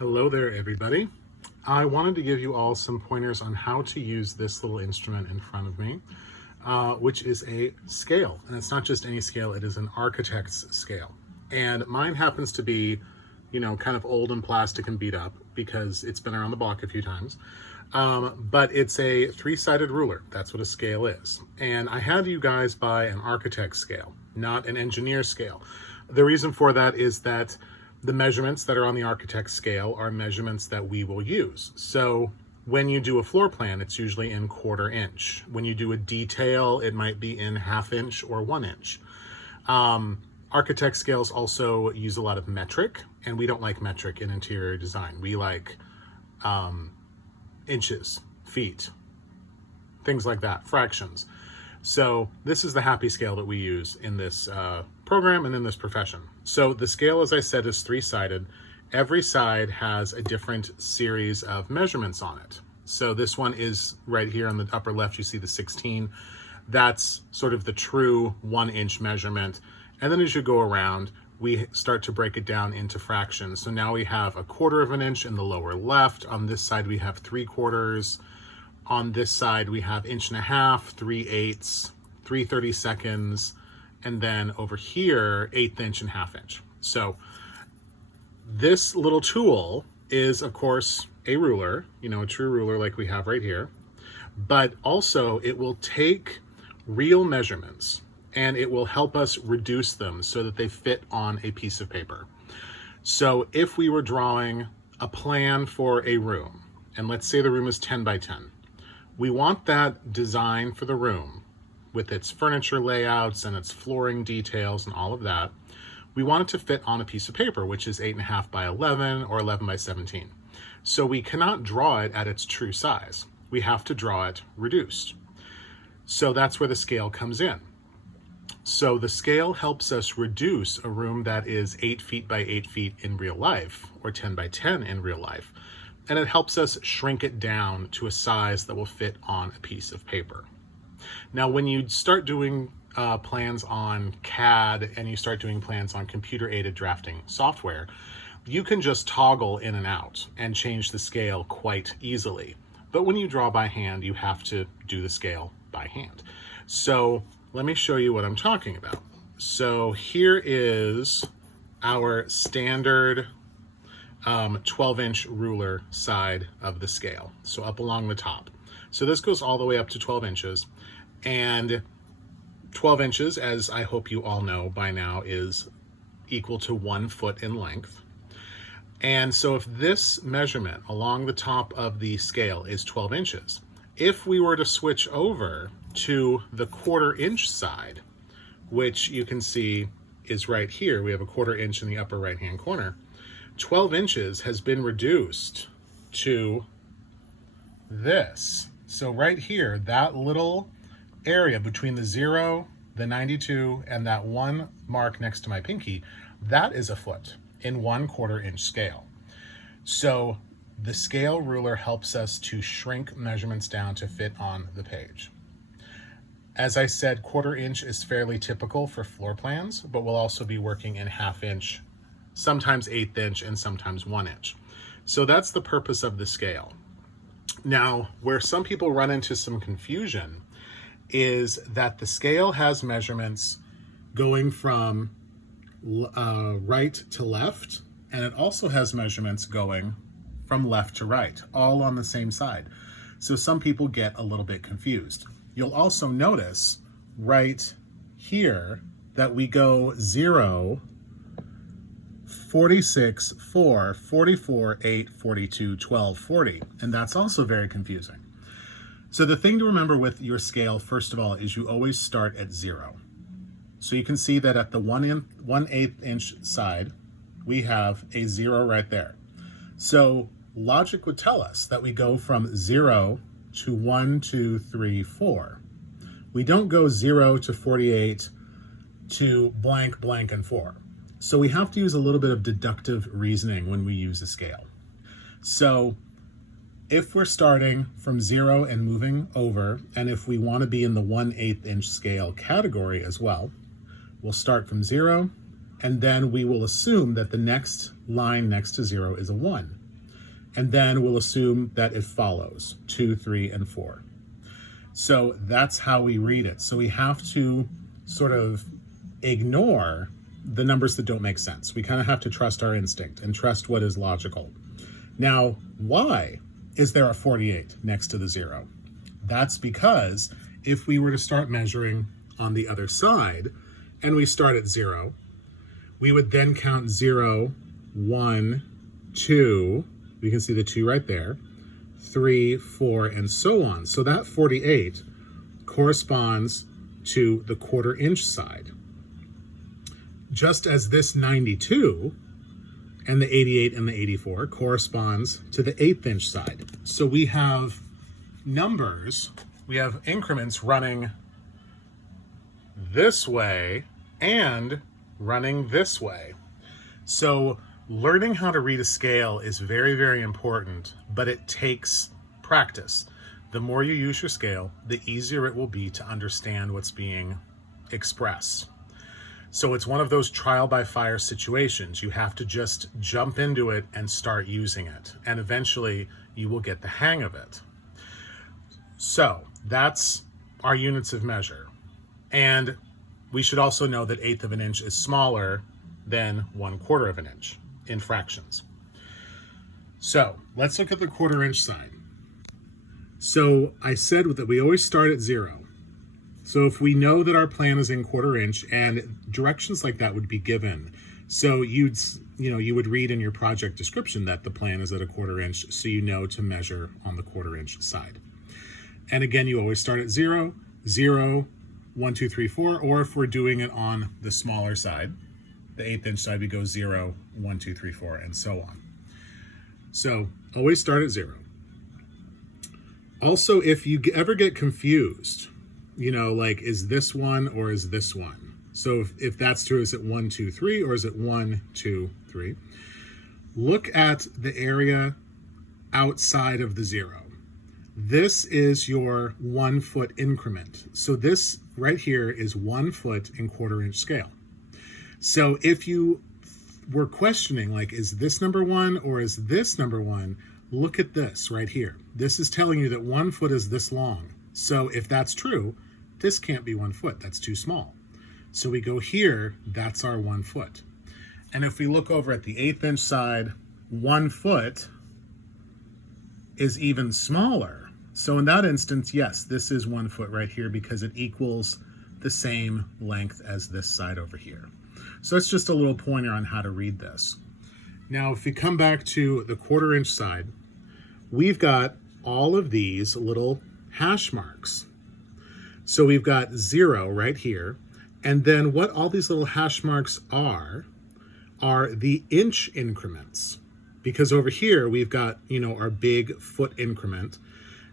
Hello there, everybody. I wanted to give you all some pointers on how to use this little instrument in front of me, which is a scale. And it's not just any scale, it is an architect's scale. And mine happens to be, kind of old and plastic and beat up because it's been around the block a few times. But it's a three-sided ruler. That's what a scale is. And I had you guys buy an architect's scale, not an engineer scale. The reason for that is that the measurements that are on the architect's scale are measurements that we will use. So when you do a floor plan, it's usually in 1/4 inch. When you do a detail, it might be in 1/2 inch or 1 inch. Architect scales also use a lot of metric, and we don't like metric in interior design. We like inches, feet, things like that, fractions. So this is the happy scale that we use in this program and in this profession. So the scale, as I said, is three-sided. Every side has a different series of measurements on it. So this one is right here on the upper left, you see the 16. That's sort of the true 1 inch measurement. And then as you go around, we start to break it down into fractions. So now we have 1/4 inch in the lower left. On this side, we have 3/4. On this side, we have 1.5 inches, 3/8, 3/32, and then over here, 1/8 inch and 1/2 inch. So this little tool is, of course, a ruler, a true ruler like we have right here, but also it will take real measurements and it will help us reduce them so that they fit on a piece of paper. So if we were drawing a plan for a room, and let's say the room is 10 by 10, we want that design for the room with its furniture layouts and its flooring details and all of that. We want it to fit on a piece of paper, which is 8.5 by 11 or 11 by 17. So we cannot draw it at its true size. We have to draw it reduced. So that's where the scale comes in. So the scale helps us reduce a room that is 8 feet by 8 feet in real life or 10 by 10 in real life. And it helps us shrink it down to a size that will fit on a piece of paper. Now, when you start doing plans on CAD and you start doing plans on computer-aided drafting software, you can just toggle in and out and change the scale quite easily. But when you draw by hand, you have to do the scale by hand. So let me show you what I'm talking about. So here is our standard 12-inch ruler side of the scale, so up along the top. So this goes all the way up to 12 inches, and 12 inches, as I hope you all know by now, is equal to 1 foot in length. And so if this measurement along the top of the scale is 12 inches, if we were to switch over to the 1/4 inch side, which you can see is right here, we have 1/4 inch in the upper right-hand corner, 12 inches has been reduced to this. So right here, that little area between the 0, the 92, and that 1 mark next to my pinky, that is a foot in 1/4 inch scale. So the scale ruler helps us to shrink measurements down to fit on the page. As I said, 1/4 inch is fairly typical for floor plans, but we'll also be working in 1/2 inch, sometimes 1/8 inch, and sometimes 1 inch. So that's the purpose of the scale. Now, where some people run into some confusion is that the scale has measurements going from right to left, and it also has measurements going from left to right, all on the same side. So some people get a little bit confused. You'll also notice right here that we go 0, 46, 4, 44, 8, 42, 12, 40, and that's also very confusing. So the thing to remember with your scale, first of all, is you always start at 0. So you can see that at the 1/8 inch side, we have a 0 right there. So logic would tell us that we go from 0 to 1, 2, 3, 4. We don't go 0 to 48 to blank, blank, and 4. So we have to use a little bit of deductive reasoning when we use a scale. So if we're starting from 0 and moving over, and if we want to be in the 1/8 inch scale category as well, we'll start from 0, and then we will assume that the next line next to 0 is a 1. And then we'll assume that it follows 2, 3, and 4. So that's how we read it. So we have to sort of ignore the numbers that don't make sense. We kind of have to trust our instinct and trust what is logical. Now, why is there a 48 next to the 0? That's because if we were to start measuring on the other side and we start at 0, we would then count 0, 1, 2, we can see the 2 right there, 3, 4, and so on. So that 48 corresponds to the 1/4 inch side. Just as this 92 and the 88 and the 84 corresponds to the 1/8 inch side. So we have numbers, we have increments running this way and running this way. So learning how to read a scale is very, very important, but it takes practice. The more you use your scale, the easier it will be to understand what's being expressed. So it's one of those trial by fire situations. You have to just jump into it and start using it, and eventually you will get the hang of it. So that's our units of measure. And we should also know that 1/8 of an inch is smaller than 1/4 of an inch in fractions. So let's look at the 1/4 inch side. So I said that we always start at 0. So if we know that our plan is in 1/4 inch, and directions like that would be given. So you would read in your project description that the plan is at a 1/4 inch, so you know to measure on the 1/4 inch side. And again, you always start at 0, 0, 1, 2, 3, 4, or if we're doing it on the smaller side, the 1/8 inch side, we go 0, 1, 2, 3, 4, and so on. So always start at 0. Also, if you ever get confused, like, is this one or is this one? So if that's true, is it 1, 2, 3, or is it 1, 2, 3? Look at the area outside of the 0. This is your 1 foot increment. So this right here is 1 foot in 1/4 inch scale. So if you were questioning, like, is this number 1 or is this number 1? Look at this right here. This is telling you that 1 foot is this long. So if that's true, this can't be 1 foot. That's too small. So we go here, that's our 1 foot. And if we look over at the 1/8 inch side, 1 foot is even smaller. So in that instance, yes, this is 1 foot right here because it equals the same length as this side over here. So it's just a little pointer on how to read this. Now, if we come back to the 1/4 inch side, we've got all of these little hash marks. So we've got 0 right here. And then what all these little hash marks are the inch increments. Because over here, we've got, our big foot increment.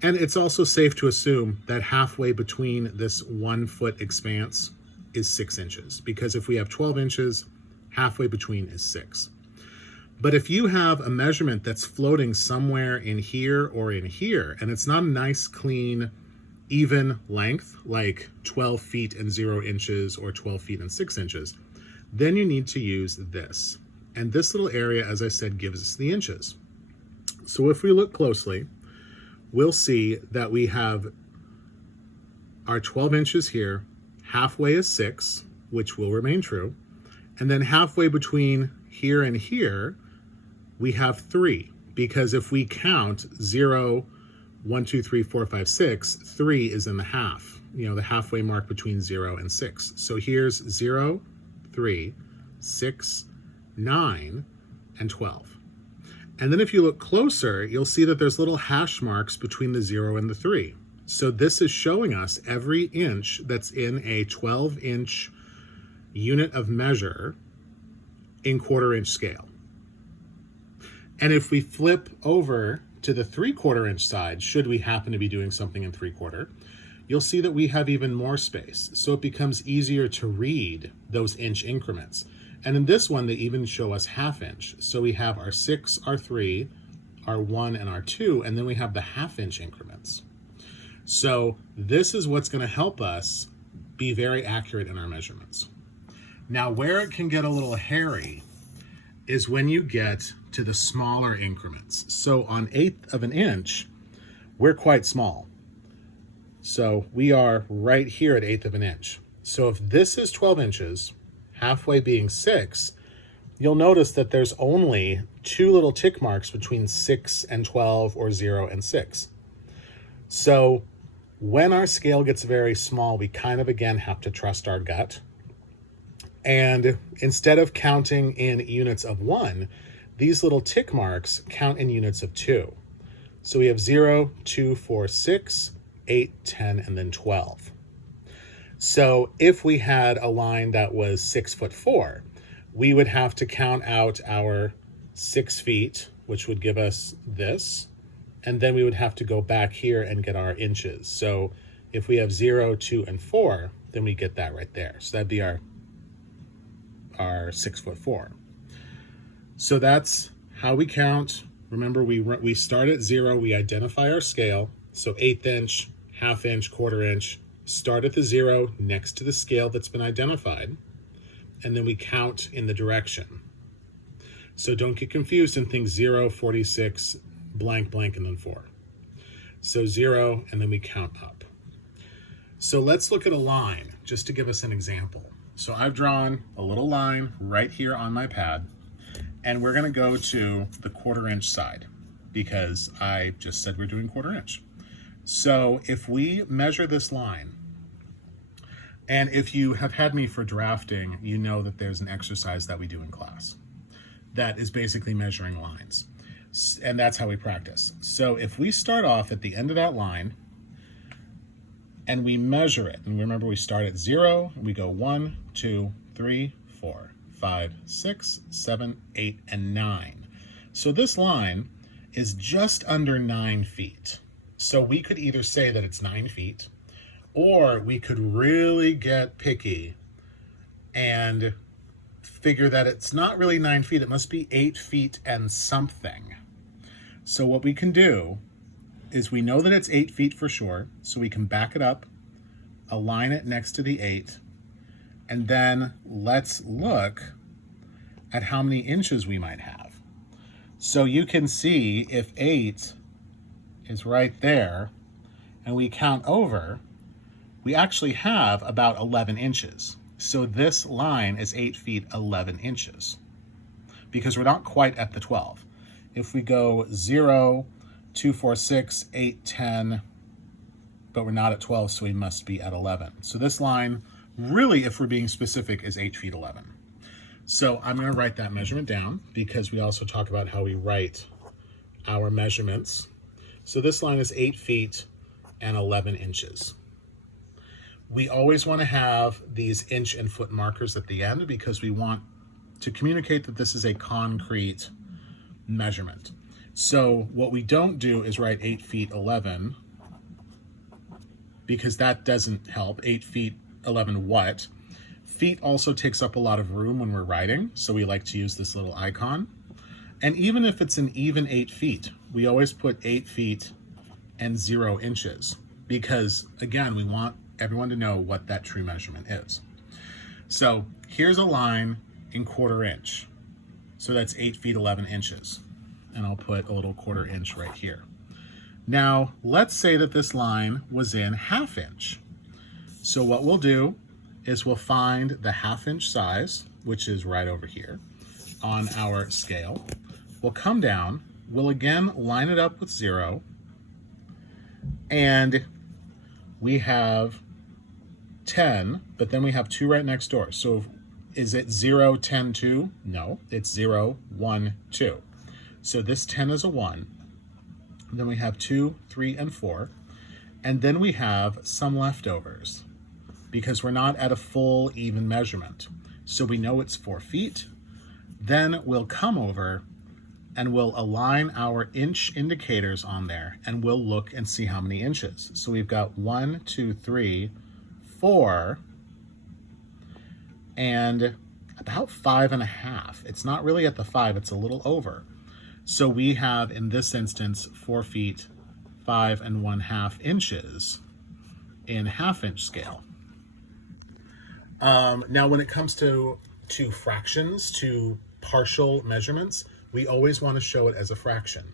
And it's also safe to assume that halfway between this 1 foot expanse is 6 inches. Because if we have 12 inches, halfway between is 6. But if you have a measurement that's floating somewhere in here or in here, and it's not a nice, clean, even length, like 12 feet and 0 inches or 12 feet and 6 inches, then you need to use this. And this little area, as I said, gives us the inches. So if we look closely, we'll see that we have our 12 inches here, halfway is 6, which will remain true, and then halfway between here and here, we have 3, because if we count 0, 1, 2, 3, 4, 5, 6, 3 is in the half, the halfway mark between 0 and 6. So here's 0, 3, 6, 9, and 12. And then if you look closer, you'll see that there's little hash marks between the 0 and the 3. So this is showing us every inch that's in a 12-inch unit of measure in 1/4 inch scale. And if we flip over to the 3/4 inch side, should we happen to be doing something in 3/4, you'll see that we have even more space. So it becomes easier to read those inch increments. And in this one, they even show us 1/2 inch. So we have our 6, our 3, our 1, and our 2, and then we have the 1/2 inch increments. So this is what's going to help us be very accurate in our measurements. Now, where it can get a little hairy is when you get to the smaller increments. So on 1/8 of an inch, we're quite small. So we are right here at 1/8 of an inch. So if this is 12 inches, halfway being 6, you'll notice that there's only 2 little tick marks between 6 and 12 or 0 and 6. So when our scale gets very small, we kind of again have to trust our gut. And instead of counting in units of 1, these little tick marks count in units of 2. So we have 0, 2, 4, 6, 8, 10, and then 12. So if we had a line that was 6'4", we would have to count out our 6 feet, which would give us this. And then we would have to go back here and get our inches. So if we have 0, 2, and 4, then we get that right there. So that'd be our 6'4". So that's how we count. Remember, we start at 0, we identify our scale. So 1/8 inch, 1/2 inch, 1/4 inch, start at the 0 next to the scale that's been identified, and then we count in the direction. So don't get confused and think 0, 46, blank, blank, and then 4. So 0, and then we count up. So let's look at a line just to give us an example. So I've drawn a little line right here on my pad, and we're going to go to the 1/4 inch side because I just said we're doing 1/4 inch. So if we measure this line, and if you have had me for drafting, you know that there's an exercise that we do in class that is basically measuring lines. And that's how we practice. So if we start off at the end of that line and we measure it, and remember we start at 0, and we go 1, 2, 3, 4, 5, 6, 7, 8, and 9. So this line is just under 9 feet. So we could either say that it's 9 feet, or we could really get picky and figure that it's not really 9 feet, it must be 8 feet and something. So what we can do is we know that it's 8 feet for sure, so we can back it up, align it next to the 8, and then let's look at how many inches we might have. So you can see if 8 is right there, and we count over, we actually have about 11 inches. So this line is 8 feet, 11 inches, because we're not quite at the 12. If we go 0, 2, 4, 6, 8, 10, but we're not at 12, so we must be at 11. So this line, really, if we're being specific, is 8 feet, 11. So I'm going to write that measurement down because we also talk about how we write our measurements. So this line is 8 feet and 11 inches. We always want to have these inch and foot markers at the end because we want to communicate that this is a concrete measurement. So what we don't do is write 8 feet 11 because that doesn't help. 8 feet 11 what? Feet also takes up a lot of room when we're writing, so we like to use this little icon. And even if it's an even 8 feet, we always put 8 feet and 0 inches because, again, we want everyone to know what that true measurement is. So here's a line in 1/4 inch. So that's 8 feet, 11 inches. And I'll put a little 1/4 inch right here. Now, let's say that this line was in 1/2 inch. So what we'll do is we'll find the 1/2 inch size, which is right over here on our scale. We'll come down, we'll again line it up with 0, and we have 10, but then we have 2 right next door. So is it 0, 10, 2? No, it's 0, 1, 2. So this 10 is a 1. Then we have 2, 3, and 4. And then we have some leftovers because we're not at a full even measurement. So we know it's 4 feet. Then we'll come over and we'll align our inch indicators on there and we'll look and see how many inches. So we've got 1, 2, 3, 4, and about 5.5. It's not really at the 5, it's a little over. So we have, in this instance, 4 feet, 5 1/2 inches in 1/2 inch scale. Now, when it comes to fractions, to partial measurements, we always want to show it as a fraction.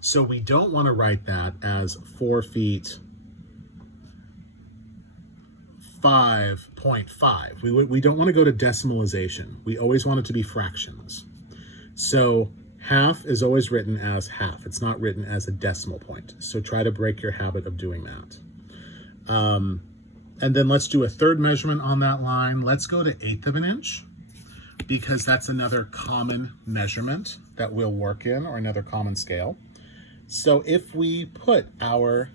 So we don't want to write that as 4 feet 5.5. We don't want to go to decimalization. We always want it to be fractions. So half is always written as half. It's not written as a decimal point. So try to break your habit of doing that. And then let's do a third measurement on that line. Let's go to 1/8 of an inch, because that's another common measurement that we'll work in, or another common scale. So if we put our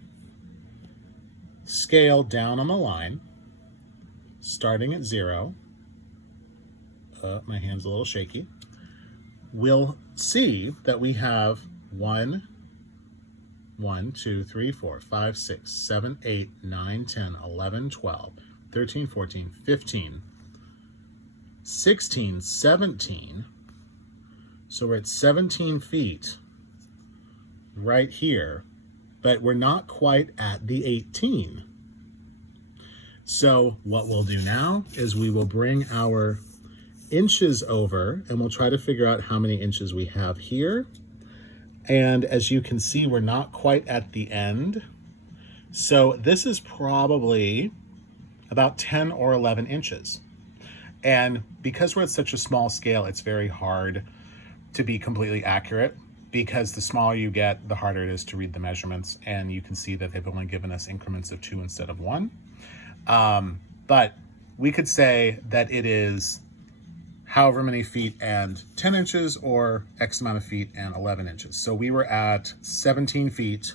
scale down on the line, starting at 0, my hand's a little shaky, we'll see that we have 1, 2, 3, 4, 5, 6, 7, 8, 9, 10, 11, 12, 13, 14, 15, 16, 17. So we're at 17 feet right here, but we're not quite at the 18. So what we'll do now is we will bring our inches over, and we'll try to figure out how many inches we have here. And as you can see, we're not quite at the end. So this is probably about 10 or 11 inches. And because we're at such a small scale, it's very hard to be completely accurate, because the smaller you get, the harder it is to read the measurements. And you can see that they've only given us increments of 2 instead of 1. But we could say that it is however many feet and 10 inches, or X amount of feet and 11 inches. So we were at 17 feet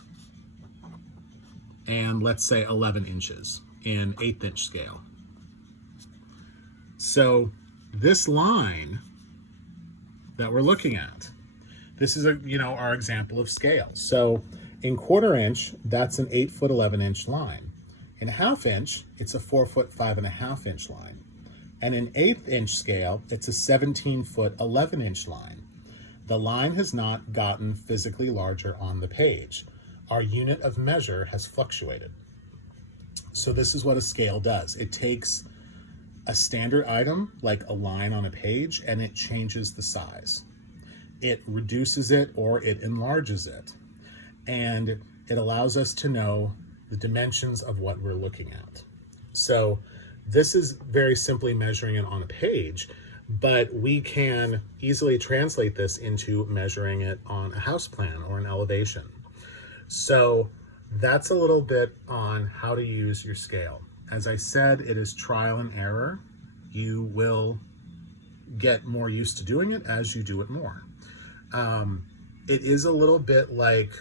and let's say 11 inches in 1/8 inch scale. So this line that we're looking at, this is our example of scale. So in 1/4 inch, that's an 8 foot 11 inch line. In 1/2 inch, it's a 4 foot 5.5 inch line. And in 1/8 inch scale, it's a 17 foot 11 inch line. The line has not gotten physically larger on the page. Our unit of measure has fluctuated. So this is what a scale does. It takes a standard item, like a line on a page, and it changes the size. It reduces it or it enlarges it. And it allows us to know the dimensions of what we're looking at. So this is very simply measuring it on a page, but we can easily translate this into measuring it on a house plan or an elevation. So that's a little bit on how to use your scale. As I said, it is trial and error. You will get more used to doing it as you do it more. It is a little bit like,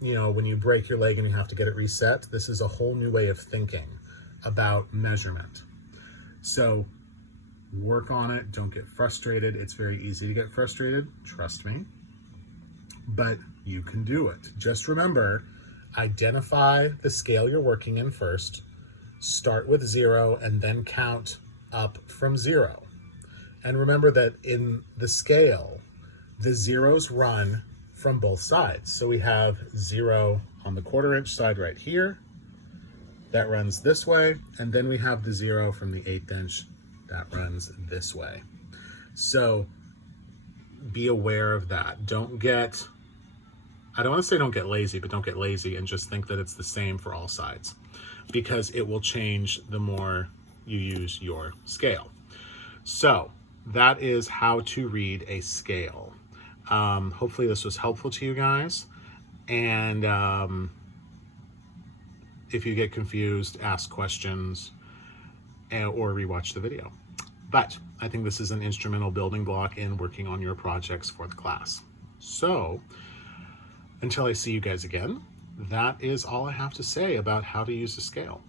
when you break your leg and you have to get it reset. This is a whole new way of thinking about measurement. So work on it. Don't get frustrated. It's very easy to get frustrated, trust me, but you can do it. Just remember, identify the scale you're working in first, start with 0, and then count up from 0. And remember that in the scale, the zeros run from both sides. So we have 0 on the 1/4 inch side right here. That runs this way, and then we have the 0 from the 1/8 inch that runs this way. So be aware of that. I don't want to say don't get lazy, but don't get lazy and just think that it's the same for all sides, because it will change the more you use your scale. So that is how to read a scale. Hopefully this was helpful to you guys. And if you get confused, ask questions or rewatch the video. But I think this is an instrumental building block in working on your projects for the class. So until I see you guys again, that is all I have to say about how to use the scale.